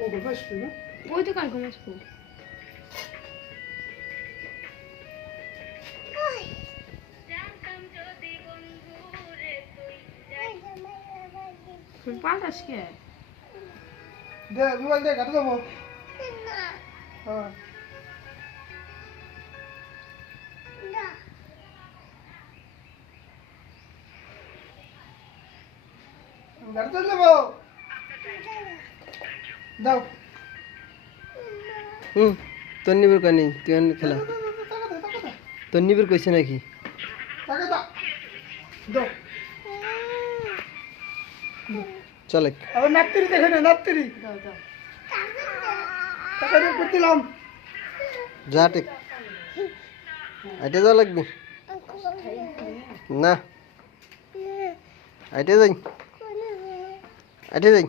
ও বাবা শুনো ওই তো কার ঘুমাস পো তুই পাঠাস কে দে মোবাইল দে কাটে দেবো হ্যাঁ কাটে দেবো দাও তোর নিবির কয় নেই তুই খেলা তোর নিবির কইছে নাকি টাকা দাও দাও চলে আবার নাত্তিরি দেখে না নাত্তিরি দাও দাও টাকা দিয়ে করছিলাম যা ঠিক আইটে যাওয়া লাগবে না আইটে যাই আইটে যাই